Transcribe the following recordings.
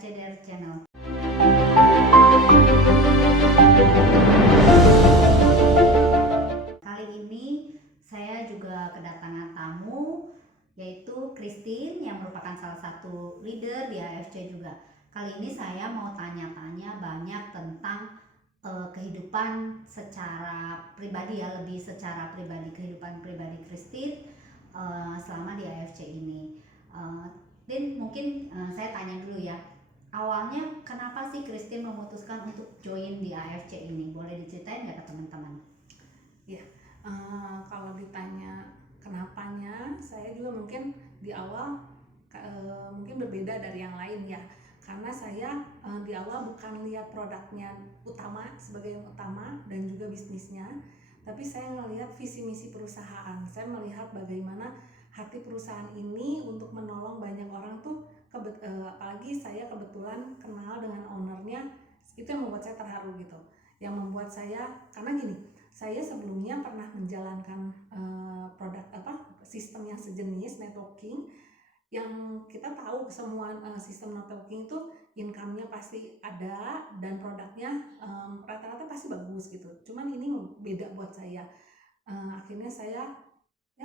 AFCDR Channel. Kali ini saya juga kedatangan tamu, yaitu Christine yang merupakan salah satu leader di AFC juga. Kali ini saya mau tanya-tanya banyak tentang kehidupan secara pribadi ya, lebih secara pribadi, kehidupan pribadi Christine selama di AFC ini. Din, mungkin saya tanya dulu ya, awalnya kenapa sih Christine memutuskan untuk join di AFC ini? Boleh diceritain nggak ke teman-teman? Ya, kalau ditanya kenapanya, saya juga mungkin di awal mungkin berbeda dari yang lain ya. Karena saya di awal bukan lihat produknya utama sebagai yang utama dan juga bisnisnya, tapi saya melihat visi misi perusahaan. Saya melihat bagaimana hati perusahaan ini untuk menolong banyak orang tuh, apalagi saya kebetulan kenal dengan ownernya, itu yang membuat saya terharu gitu. Yang membuat saya, karena gini, saya sebelumnya pernah menjalankan produk sistem yang sejenis networking, yang kita tahu semua sistem networking itu income-nya pasti ada dan produknya rata-rata pasti bagus gitu. Cuman ini beda buat saya. Akhirnya saya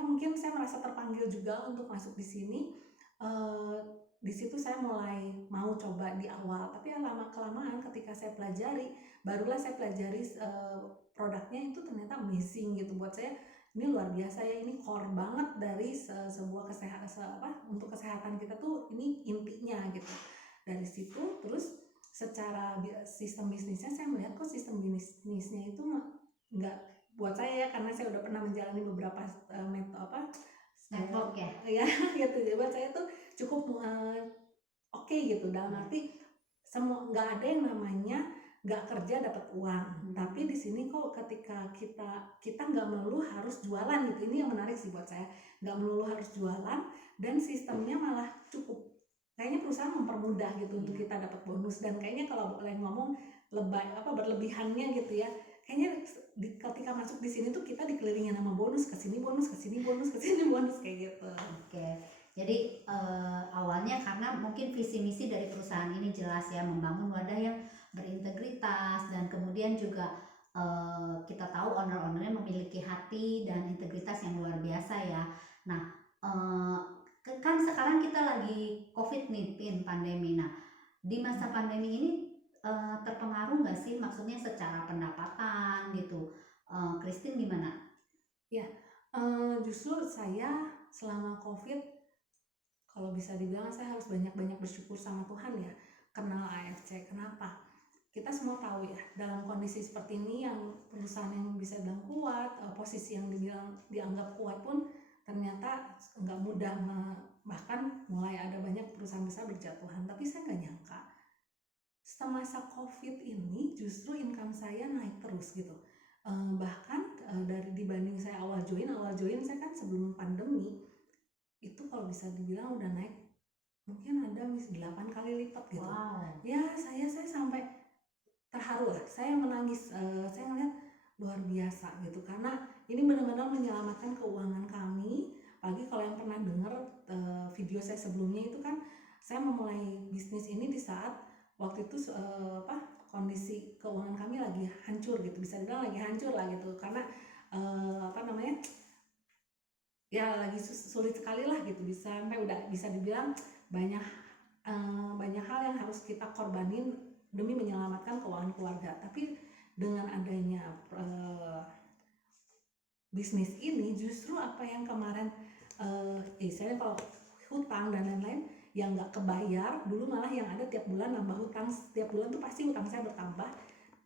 mungkin saya merasa terpanggil juga untuk masuk di sini. Di situ saya mulai mau coba di awal, tapi lama kelamaan ketika saya pelajari, barulah saya pelajari produknya itu ternyata amazing gitu buat saya. Ini luar biasa ya, ini core banget dari sebuah kesehatan untuk kesehatan kita tuh, ini intinya gitu. Dari situ terus secara sistem bisnisnya saya melihat kok sistem bisnisnya itu nggak buat saya ya, karena saya udah pernah menjalani beberapa Network ya? ya gitu. Jadi buat saya tuh cukup oke gitu, dalam arti semua nggak ada yang namanya nggak kerja dapat uang. Tapi di sini kok ketika kita nggak melulu harus jualan gitu. Ini yang menarik sih buat saya, nggak melulu harus jualan dan sistemnya malah cukup, kayaknya perusahaan mempermudah gitu untuk kita dapat bonus. Dan kayaknya kalau boleh ngomong berlebihannya gitu ya, kayaknya ketika masuk di sini tuh kita dikelilingin sama bonus, kesini bonus, kesini bonus, kesini bonus kayak gitu. Oke. Jadi awalnya karena mungkin visi misi dari perusahaan ini jelas ya, membangun wadah yang berintegritas, dan kemudian juga kita tahu owner-ownernya memiliki hati dan integritas yang luar biasa ya. Nah, kan sekarang kita lagi COVID-19 pandemi. Nah, di masa pandemi ini terpengaruh nggak sih, maksudnya secara pendapatan gitu? Christine gimana? Ya, justru saya selama COVID, kalau bisa dibilang saya harus banyak-banyak bersyukur sama Tuhan ya, kenal AFC. Kenapa? Kita semua tahu ya, dalam kondisi seperti ini yang perusahaan yang bisa bilang kuat, posisi yang dianggap kuat pun ternyata nggak mudah, bahkan mulai ada banyak perusahaan besar berjatuhan. Tapi saya nggak nyangka semasa COVID ini justru income saya naik terus gitu. Bahkan dari dibanding saya awal join saya kan sebelum pandemi itu kalau bisa dibilang udah naik mungkin ada 8 kali lipat gitu. Wow. Ya saya sampai terharu lah, saya menangis. Saya ngeliat luar biasa gitu, karena ini benar-benar menyelamatkan keuangan kami. Apalagi kalau yang pernah dengar video saya sebelumnya itu kan, saya memulai bisnis ini di saat waktu itu kondisi keuangan kami lagi hancur gitu, bisa dibilang lagi hancur lah gitu, karena ya lagi sulit sekali lah gitu, sampai udah bisa dibilang banyak hal yang harus kita korbanin demi menyelamatkan keuangan keluarga. Tapi dengan adanya bisnis ini, justru apa yang kemarin saya kalau hutang dan lain-lain yang nggak kebayar dulu, malah yang ada tiap bulan nambah hutang. Setiap bulan tuh pasti hutang saya bertambah.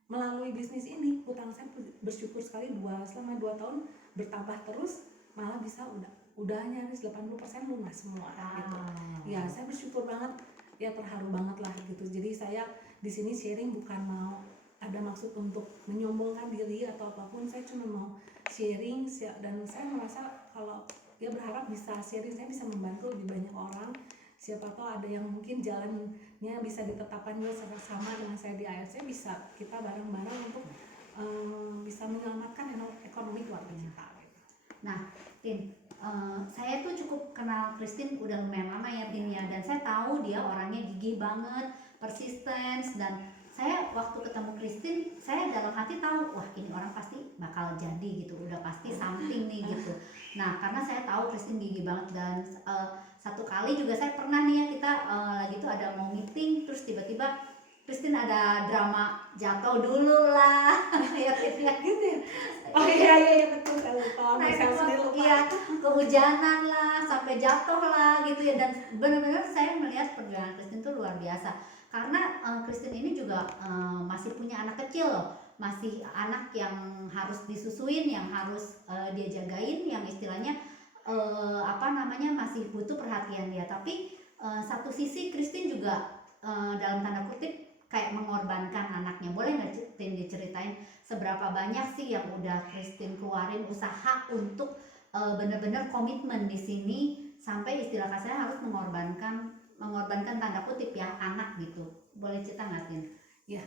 Melalui bisnis ini hutang saya bersyukur sekali selama 2 tahun bertambah terus, malah bisa udah nyaris 80% lunas semua gitu. Ya saya bersyukur banget ya, terharu banget lah gitu. Jadi saya di sini sharing bukan mau ada maksud untuk menyombongkan diri atau apapun, saya cuma mau sharing. Dan saya merasa kalau dia berharap bisa sharing, saya bisa membantu lebih banyak orang. Siapa tahu ada yang mungkin jalannya bisa ditetapkan juga sama dengan saya di AFC, bisa kita bareng-bareng untuk bisa menyelamatkan ekonomi keluarga kita. Nah, Tin, saya tuh cukup kenal Christine udah lumayan lama ya, Tin ya, dan saya tahu dia orangnya gigih banget, persistence. Dan saya waktu ketemu Christine, saya dalam hati tahu, wah ini orang pasti bakal jadi gitu, udah pasti something nih gitu. Nah karena saya tahu Christine gigi banget. Dan satu kali juga saya pernah nih ya, kita lagi tuh ada mau meeting, terus tiba-tiba Christine ada drama jatuh dulu lah. Ya gitu ya. Gitu ya. Oh iya betul, saya lupa. Saya sendiri lupa. Iya, kehujanan lah, sampai jatuh lah gitu ya. Dan benar-benar saya melihat perjuangan Christine tuh luar biasa. Karena Christine ini juga masih punya anak kecil loh, masih anak yang harus disusuin, yang harus dia jagain, yang istilahnya masih butuh perhatian dia. Tapi satu sisi Christine juga dalam tanda kutip kayak mengorbankan anaknya. Boleh nggak diceritain seberapa banyak sih yang udah Christine keluarin usaha untuk bener-bener komitmen di sini, sampai istilah kasarnya harus mengorbankan tanda kutip ya anak gitu. Boleh cerita nggak Tin? Ya,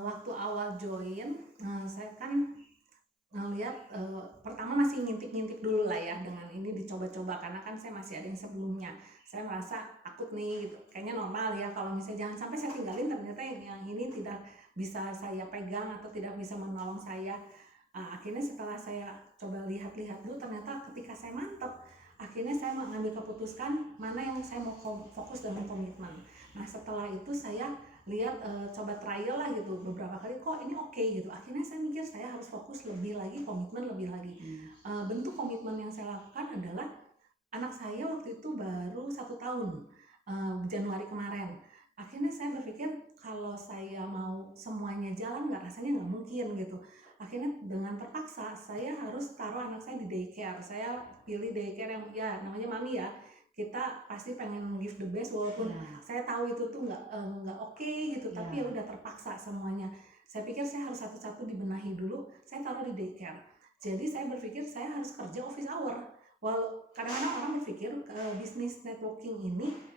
waktu awal join, saya kan ngeliat pertama masih ngintip-ngintip dulu lah ya, dengan ini dicoba-coba karena kan saya masih ada yang sebelumnya. Saya merasa takut nih gitu, kayaknya normal ya kalau misalnya jangan sampai saya tinggalin, ternyata yang ini tidak bisa saya pegang atau tidak bisa menolong saya. Akhirnya setelah saya coba lihat-lihat dulu, ternyata ketika saya mantep, akhirnya saya mengambil keputuskan mana yang saya mau fokus dengan komitmen. Nah setelah itu saya lihat coba trial lah gitu beberapa kali, kok ini oke gitu. Akhirnya saya mikir saya harus fokus lebih lagi, komitmen lebih lagi. Bentuk komitmen yang saya lakukan adalah anak saya waktu itu baru 1 tahun, Januari kemarin. Akhirnya saya berpikir kalau saya mau semuanya jalan rasanya nggak mungkin gitu. Akhirnya dengan terpaksa saya harus taruh anak saya di daycare. Saya pilih daycare yang ya namanya mami ya, kita pasti pengen give the best walaupun saya tahu itu tuh nggak oke gitu, tapi ya udah terpaksa semuanya. Saya pikir saya harus satu-satu dibenahi dulu, saya taruh di daycare. Jadi saya berpikir saya harus kerja office hour. Kadang-kadang orang berpikir bisnis networking ini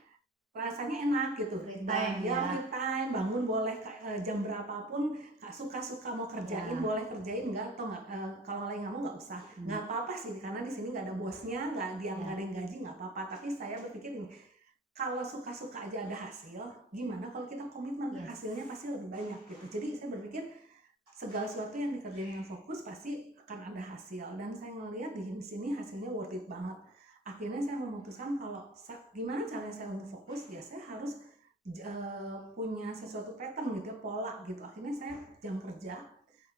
rasanya enak gitu, Free time free time, bangun boleh jam berapapun, suka-suka mau kerjain boleh kerjain, nggak atau nggak kalau lagi nggak mau nggak usah. Nggak apa-apa sih karena di sini nggak ada bosnya, nggak ada yang gaji, nggak apa-apa. Tapi saya berpikir ini, kalau suka-suka aja ada hasil, gimana kalau kita komitmen, hasilnya pasti lebih banyak gitu. Jadi saya berpikir segala sesuatu yang dikerjain dengan fokus pasti akan ada hasil, dan saya ngelihat di sini hasilnya worth it banget. Akhirnya saya memutuskan kalau gimana caranya saya untuk fokus, ya saya harus punya sesuatu pattern gitu ya, pola gitu. Akhirnya saya jam kerja,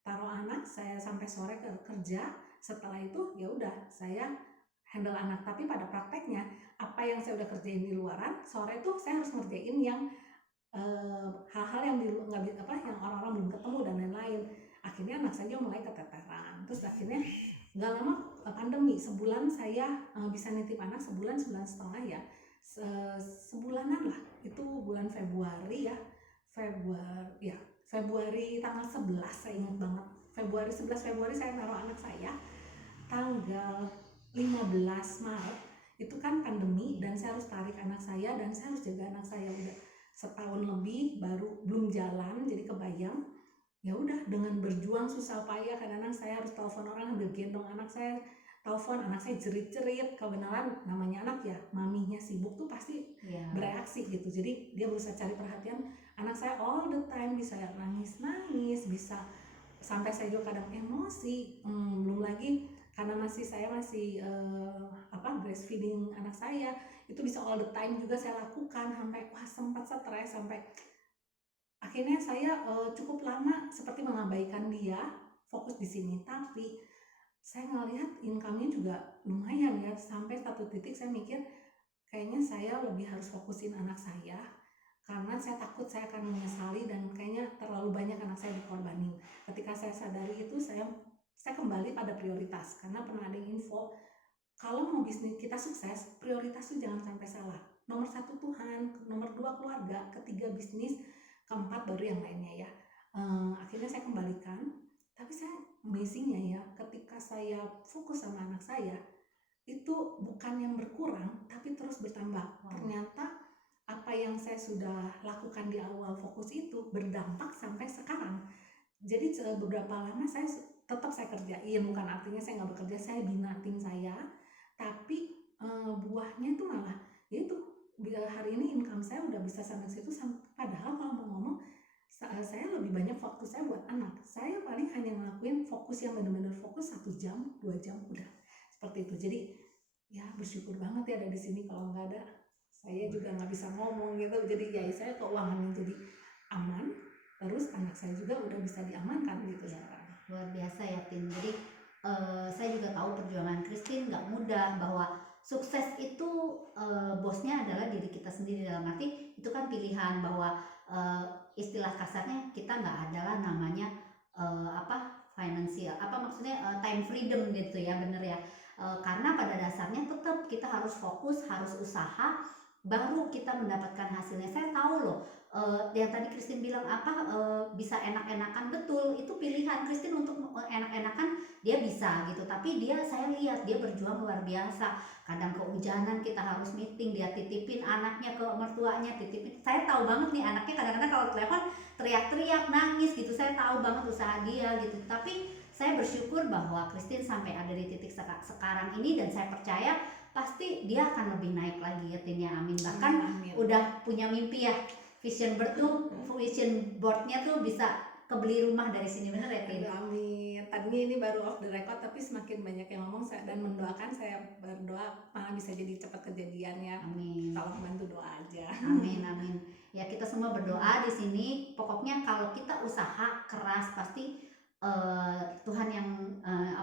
taruh anak, saya sampai sore kerja. Setelah itu ya udah saya handle anak. Tapi pada prakteknya apa yang saya udah kerjain di luaran, sore itu saya harus ngerjain yang hal-hal yang yang orang-orang belum ketemu dan lain-lain. Akhirnya anak saya mulai keteteran. Terus akhirnya nggak lama pandemi, sebulan saya bisa nitip anak, sebulan setengah ya, sebulanan lah. Itu bulan Februari ya, Februari tanggal 11 saya ingat banget. Februari saya naruh anak saya. Tanggal 15 Maret itu kan pandemi, dan saya harus tarik anak saya, dan saya harus jaga anak saya udah setahun lebih baru belum jalan. Jadi kebayang ya udah, dengan berjuang susah payah, kadang-kadang saya harus telepon orang sambil gendong anak saya, telepon anak saya jerit-jerit. Kebenaran namanya anak ya, maminya sibuk tuh pasti bereaksi gitu. Jadi dia berusaha cari perhatian anak saya all the time, bisa nangis, bisa sampai saya juga kadang emosi. Belum lagi karena saya masih breastfeeding anak saya, itu bisa all the time juga saya lakukan, sampai sempat stres, sampai akhirnya saya cukup lama seperti mengabaikan dia, fokus di sini. Tapi saya ngelihat income-nya juga lumayan ya, sampai satu titik saya mikir kayaknya saya lebih harus fokusin anak saya, karena saya takut saya akan menyesali dan kayaknya terlalu banyak anak saya dikorbanin. Ketika saya sadari itu, saya kembali pada prioritas, karena pernah ada info kalau mau bisnis kita sukses, prioritas itu jangan sampai salah. Nomor 1 Tuhan, nomor 2 keluarga, ketiga bisnis, keempat baru yang lainnya ya. Akhirnya saya kembalikan. Tapi saya amazingnya ya, ketika saya fokus sama anak saya, itu bukan yang berkurang tapi terus bertambah. Ternyata apa yang saya sudah lakukan di awal fokus itu berdampak sampai sekarang. Jadi beberapa lama saya tetap kerjain, bukan artinya saya nggak bekerja, saya bina tim saya, tapi buahnya itu malah yaitu hari ini income saya udah bisa sampai situ, padahal kalau mau ngomong saya lebih banyak waktu saya buat anak. Saya paling hanya ngelakuin fokus yang benar-benar fokus 1 jam 2 jam udah seperti itu. Jadi ya bersyukur banget ya ada di sini. Kalau nggak ada saya juga nggak bisa ngomong gitu. Jadi ya saya keuangannya jadi aman, terus anak saya juga udah bisa diamankan gitu sekarang. Luar biasa ya Tin. Jadi saya juga tahu perjuangan Christine nggak mudah, bahwa sukses itu bosnya adalah diri kita sendiri. Dalam arti itu kan pilihan, bahwa istilah kasarnya kita nggak adalah namanya financial, maksudnya time freedom gitu ya, bener ya. Karena pada dasarnya tetap kita harus fokus, harus usaha, baru kita mendapatkan hasilnya. Saya tahu loh, yang tadi Christine bilang bisa enak-enakan, betul, itu pilihan Christine untuk enak-enakan, dia bisa gitu. Tapi saya lihat dia berjuang luar biasa. Kadang kehujanan kita harus meeting, dia titipin anaknya ke mertuanya, titipin. Saya tahu banget nih anaknya kadang-kadang kalau telepon teriak-teriak, nangis gitu. Saya tahu banget usaha dia gitu. Tapi saya bersyukur bahwa Christine sampai ada di titik sekarang ini, dan saya percaya pasti dia akan lebih naik lagi ya Tin ya, amin. Bahkan Amin. udah punya mimpi ya, vision boardnya tuh bisa kebeli rumah dari sini, bener ya Tin? Amin. Tadinya ini baru off the record, tapi semakin banyak yang ngomong dan mendoakan, saya berdoa bisa jadi cepat kejadian ya. Amin. Tolong bantu doa aja. Amin, amin. Ya kita semua berdoa di sini. Pokoknya kalau kita usaha keras pasti Tuhan yang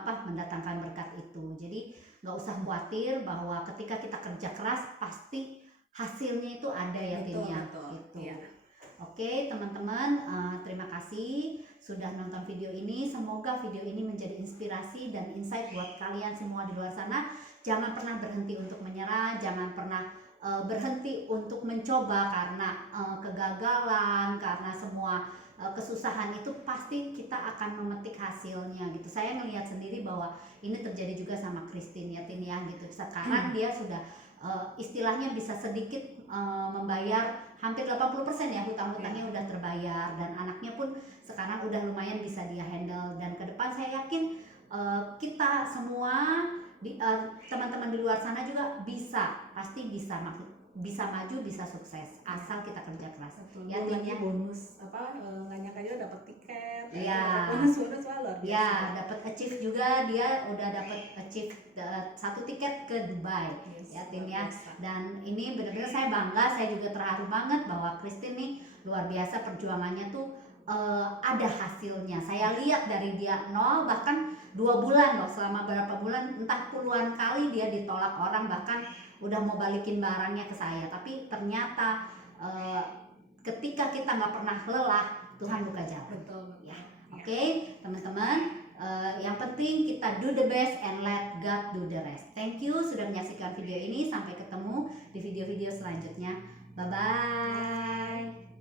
mendatangkan berkat itu. Jadi nggak usah khawatir bahwa ketika kita kerja keras pasti hasilnya itu ada ya Tin ya. Gitu. Ya. Oke teman-teman, terima kasih sudah nonton video ini. Semoga video ini menjadi inspirasi dan insight buat kalian semua di luar sana. Jangan pernah berhenti untuk menyerah, jangan pernah berhenti untuk mencoba, karena kegagalan, karena semua kesusahan itu pasti kita akan memetik hasilnya gitu. Saya melihat sendiri bahwa ini terjadi juga sama Christine ya Tin ya gitu. Sekarang dia sudah istilahnya bisa sedikit membayar hampir 80% ya, hutang-hutangnya udah terbayar, dan anaknya pun sekarang udah lumayan bisa dia handle. Dan ke depan saya yakin kita semua teman-teman di luar sana juga pasti bisa maju, bisa sukses asal kita kerja keras. Betul. Ya Tin ya. Bonus nggak nyangka juga dapat tiket. Iya. Bonus luar biasa. Ya, dapat achieve juga, dia udah dapat achieve 1 tiket ke Dubai. Yes, Ya Tin ya. biasa. Dan ini benar-benar saya bangga, saya juga terharu banget bahwa Christine nih luar biasa perjuangannya tuh ada hasilnya. Saya lihat dari dia nol, bahkan 2 bulan loh, selama berapa bulan, entah puluhan kali dia ditolak orang, bahkan udah mau balikin barangnya ke saya. Tapi ternyata ketika kita nggak pernah lelah, Tuhan buka jalan. Betul. Ya. Oke, teman-teman, yang penting kita do the best and let God do the rest. Thank you sudah menyaksikan video ini. Sampai ketemu di video-video selanjutnya. Bye bye.